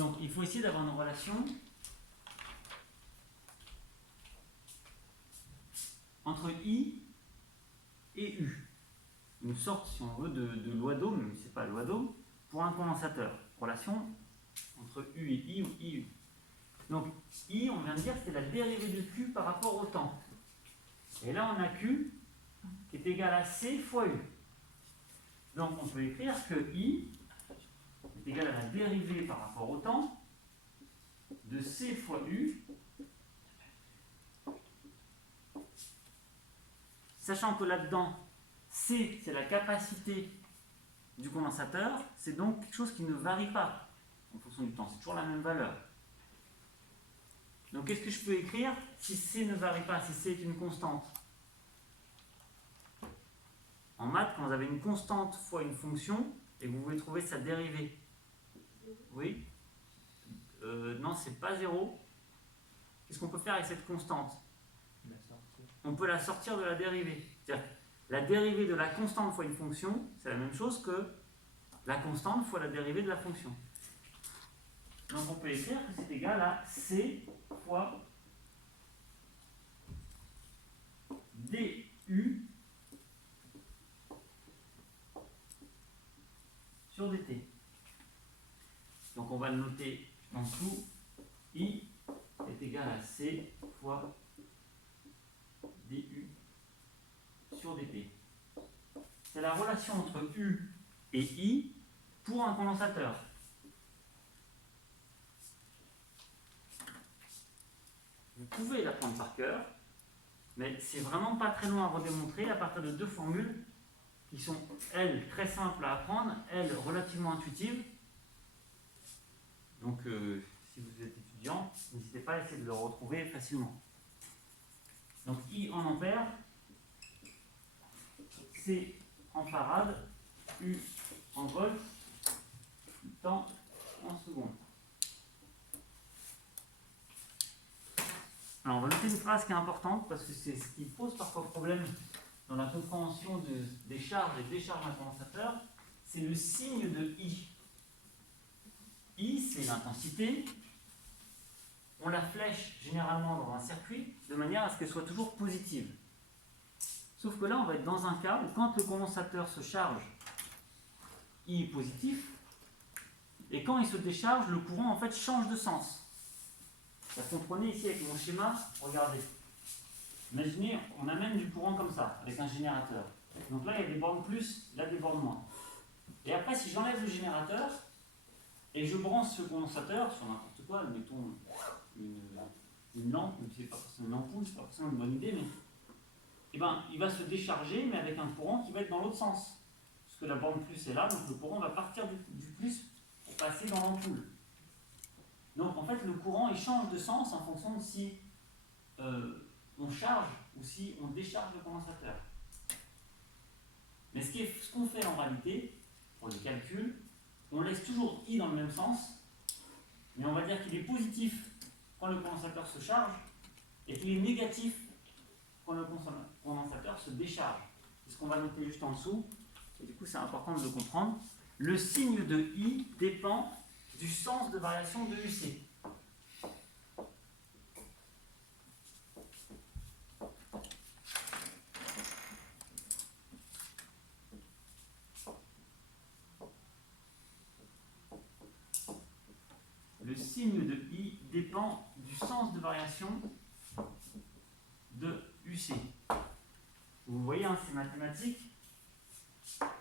Donc il faut essayer d'avoir une relation entre I et U. Une sorte, si on veut, de loi d'Ohm, mais ce n'est pas loi d'Ohm, pour un condensateur. Relation entre U et I ou IU. Donc I, on vient de dire, c'est la dérivée de Q par rapport au temps. Et là, on a Q qui est égal à C fois U. Donc on peut écrire que I est égal à la dérivée par rapport au temps de C fois U, sachant que là-dedans, C, c'est la capacité du condensateur, c'est donc quelque chose qui ne varie pas en fonction du temps, c'est toujours la même valeur. Donc qu'est-ce que je peux écrire si C ne varie pas, si C est une constante? En maths, quand vous avez une constante fois une fonction, et que vous voulez trouver sa dérivée. Oui? Non, c'est pas 0. Qu'est-ce qu'on peut faire avec cette constante? On peut la sortir de la dérivée. C'est-à-dire, la dérivée de la constante fois une fonction, c'est la même chose que la constante fois la dérivée de la fonction. Donc on peut écrire que c'est égal à C fois du sur dt. Donc on va le noter en dessous. I est égal à C fois du sur dt. C'est la relation entre U et I pour un condensateur. Vous pouvez l'apprendre par cœur, mais c'est vraiment pas très long à redémontrer à partir de deux formules qui sont, elles, très simples à apprendre, elles, relativement intuitives. Donc, si vous êtes étudiant, n'hésitez pas à essayer de le retrouver facilement. Donc, I en ampères, C en farad, U en volts, temps en secondes. Alors, on va noter une phrase qui est importante parce que c'est ce qui pose parfois problème dans la compréhension des charges et décharges d'un condensateur. C'est le signe de I. I, c'est l'intensité. On la flèche généralement dans un circuit de manière à ce qu'elle soit toujours positive. Sauf que là, on va être dans un cas où quand le condensateur se charge, I est positif, et quand il se décharge, le courant en fait change de sens. Vous comprenez ici avec mon schéma, regardez. Imaginez, on amène du courant comme ça, avec un générateur. Donc là, il y a des bornes plus, là des bornes moins. Et après, si j'enlève le générateur, et je branche ce condensateur sur n'importe quoi, mettons une lampe, même si c'est pas forcément une ampoule, c'est pas forcément une bonne idée, mais eh ben, il va se décharger, mais avec un courant qui va être dans l'autre sens. Parce que la borne plus est là, donc le courant va partir du plus pour passer dans l'ampoule. Donc en fait, le courant il change de sens en fonction de si on charge ou si on décharge le condensateur. Mais ce qu'on fait en réalité, pour les calculs, on laisse toujours I dans le même sens, mais on va dire qu'il est positif quand le condensateur se charge et qu'il est négatif quand le condensateur se décharge. C'est ce qu'on va noter juste en dessous, et du coup c'est important de le comprendre. Le signe de I dépend du sens de variation de UC. Le signe de I dépend du sens de variation de UC. Vous voyez, hein, c'est mathématique.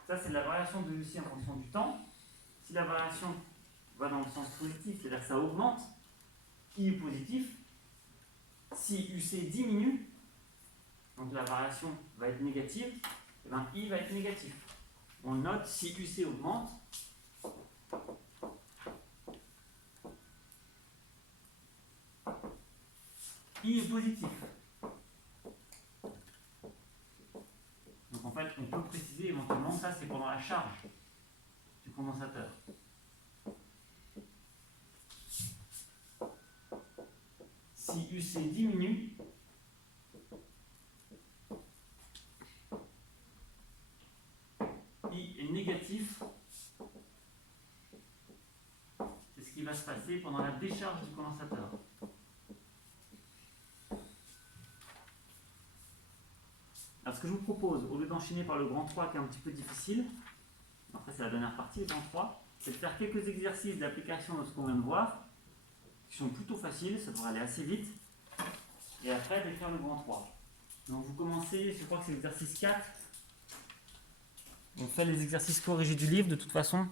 Ça, c'est la variation de UC en fonction du temps. Si la variation va dans le sens positif, c'est-à-dire que ça augmente, I est positif. Si UC diminue, donc la variation va être négative, et bien I va être négatif. On note si UC augmente, I est positif. Donc en fait, on peut préciser éventuellement, ça c'est pendant la charge du condensateur. Si UC diminue, I est négatif. C'est ce qui qui va se passer pendant la décharge du condensateur. Alors ce que je vous propose, au lieu d'enchaîner par le grand 3 qui est un petit peu difficile, après c'est la dernière partie, le grand 3, c'est de faire quelques exercices d'application de ce qu'on vient de voir, qui sont plutôt faciles, ça devrait aller assez vite, et après de faire le grand 3. Donc vous commencez, je crois que c'est l'exercice 4, on fait les exercices corrigés du livre de toute façon.